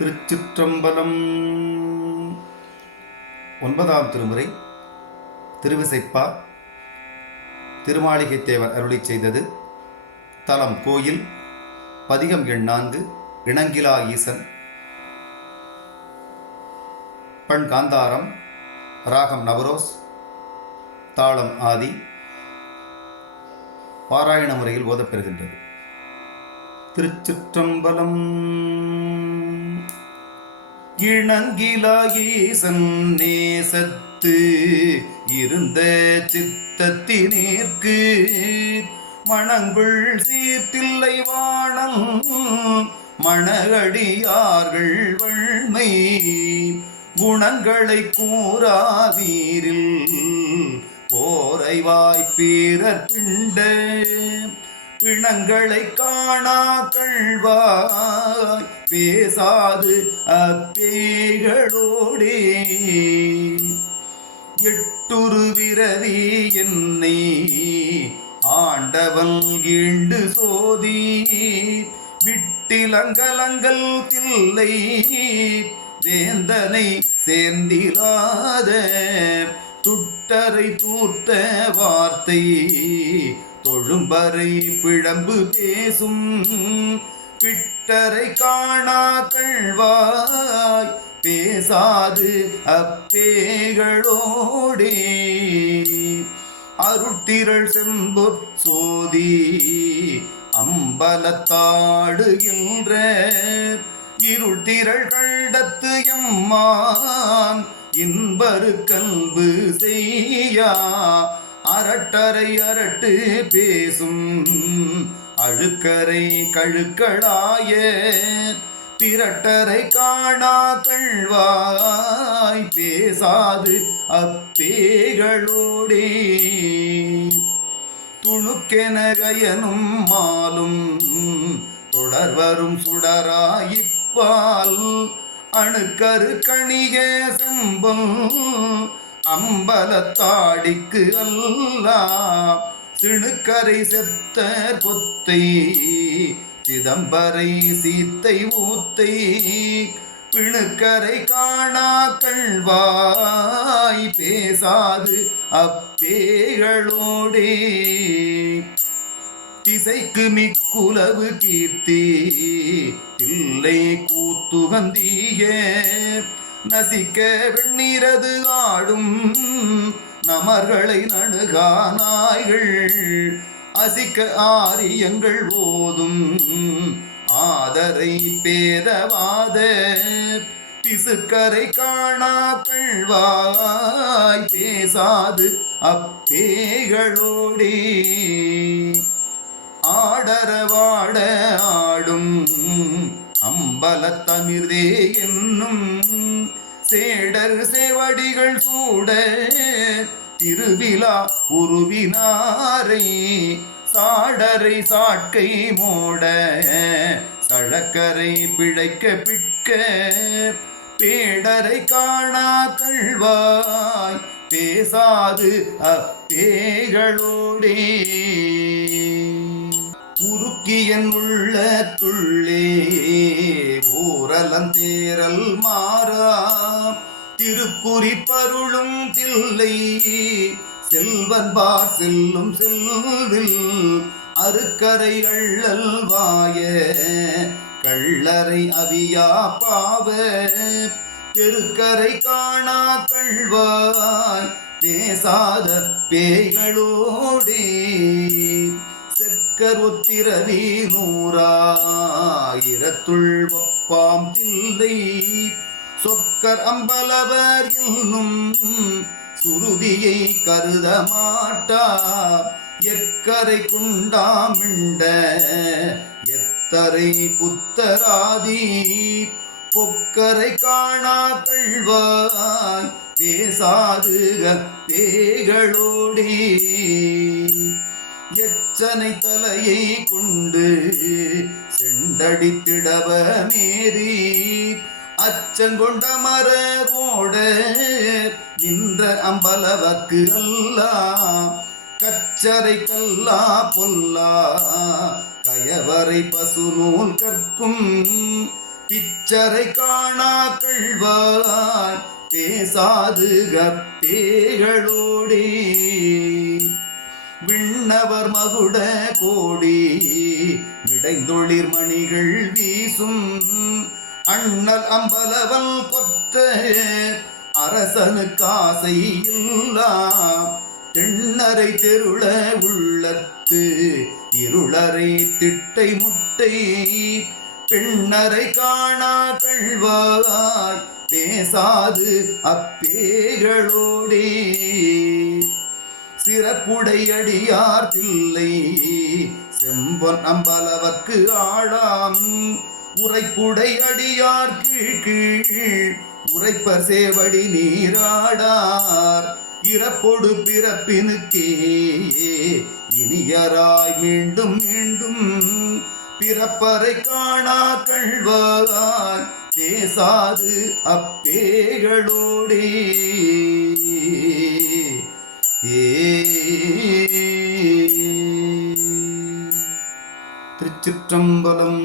திருச்சிற்றம்பலம். ஒன்பதாம் திருமுறை திருவிசைப்பா. திருமாளிகை தேவர் அருளிச் செய்தது. தலம் கோயில். பதிகம் எண் 4. இணங்கிலா ஈசன். பண் காந்தாரம். ராகம் நவரோஸ். தாளம் ஆதி. பாராயண முறையில் ஓதப்பெறுகின்றது. திருச்சிற்றம்பலம். இணங்கிலா ஈசன் நேசத்து இருந்த சித்தத்தினேற்கு மணங்குள் சீர்த்தில்லை வாணம் மணகடியார்கள் வள்மை குணங்களை கூறாவீரில் போரை வாய்ப்பீரற் பிண்ட பிணங்களை காணா கள்வாய் பேசாது அப்பேகளோடே எட்டுரு விரவி என்னை ஆண்டவன் ஈண்டு சோதி விட்டிலங்கலங்கள் தில்லை வேந்தனை சேர்ந்திலாத துட்டரை தூர்த்த வார்த்தை தொழும்பரை பிழம்பு பேசும் பிட்டரை காணா கள்வாய் பேசாது அப்பேகளோடே அருட்டிரள் செம்பொற் சோதி அம்பலத்தாடுகின்ற இருட்டிரள் கண்டத்து எம்மான் இன்பரு கல்பு செய்யா அரட்டரை அரட்டு பேசும் அழுக்கரை கழுக்களாய பிறட்டரை காணா கள்வாய் பேசாது அப்பேகளோடே துணுக்கெனகயனும் மாலும் தொடர்வரும் சுடராயிப்பால் அணுக்கரு கணிய செம்பொல் அம்பலத்தாடிக்கு அல்லா சிணுக்கரை செத்த கொத்தை சிதம்பரை சீத்தை ஊத்தை பிணுக்கரை காணா கள்வாய் பேசாது அப்பேகளோடே திசைக்கு மிக்குலவு கீர்த்தி தில்லை கூத்துகந்திய நசிக்க வெண்ணீரது ஆடும் நமர்களை நணுகா நாய்கள் அசிக்க ஆரியங்கள் ஓதும் ஆதரை பேதவாத பிசுக்கரை காணா கள்வாய் பேசாது அப்பேகளோடே ஆடரவாட ஆடும் அம்பலத்தமிர்தே என்னும் சேடர் சேவடிகள் சூட திருவிழா உருவினாரை சாடரை சாட்கை மோட சழக்கரை பிழைக்க பிட்க பேடரை காணா கள்வாய் பேசாது அப்பேகளோடே உருக்கியன் உள்ள துள்ளே ஓரலந்தேரல் மாறா திருக்குறிப்பருளும் தில்லை செல்வன்பார் செல்லும் செல்வில் அருக்கரை அள்ளல் வாய கள்ளரை அவியா பாவ பெருக்கரை காணா கள்வாய் பேசாத பேய்களோடே செக்கர் ஒத்திரவி நூறாயிரத்துள் ஒப்பாம் தில்லை சொக்கர் அம்பலவர் இன்னும் சுருதியை கருத மாட்டா எக்கரை குண்டாமிண்ட எத்தரை புத்தராதி பொக்கரை காணா கள்வாய் பேசாது பேய்களோடே எச்சனை தலையை கொண்டு செண்டடித்திடவ மேரி அச்சங்கொண்ட மரவோட நின்ற அம்பலவக்கு அல்லா கச்சரை கல்லா பொல்லா கயவரை பசுநூல் கற்கும் பிச்சரை காணா கள்வாய் பேசாது கப்பேகளோடே விண்ணவர் மகுட கோடி விடைந்தொழிர் மணிகள் வீசும் அண்ணல் அம்பலவல் கொற்ற அரசனுக்கு ஆசை இல்லா தென்னரை தெருள உள்ளத்து இருளரை திட்டை முட்டை பெண்ணரை காணா கள்வாய் பேசாது அப்பேகளோடே சிறப்புடையடியார் தில்லை செம்பொன் அம்பலவர்க்கு ஆளாம் உரைப்புடையடியார் கீழ் கீழ் உரைப்பர் சேவடி நீராடார் இறப்பொடு பிறப்பினுக்கே இனியராய் மீண்டும் மீண்டும் பிறப்பரை காணா கள்வாய் பேசாது அப்பேகளோடே திருச்சிற்றம்பலம்.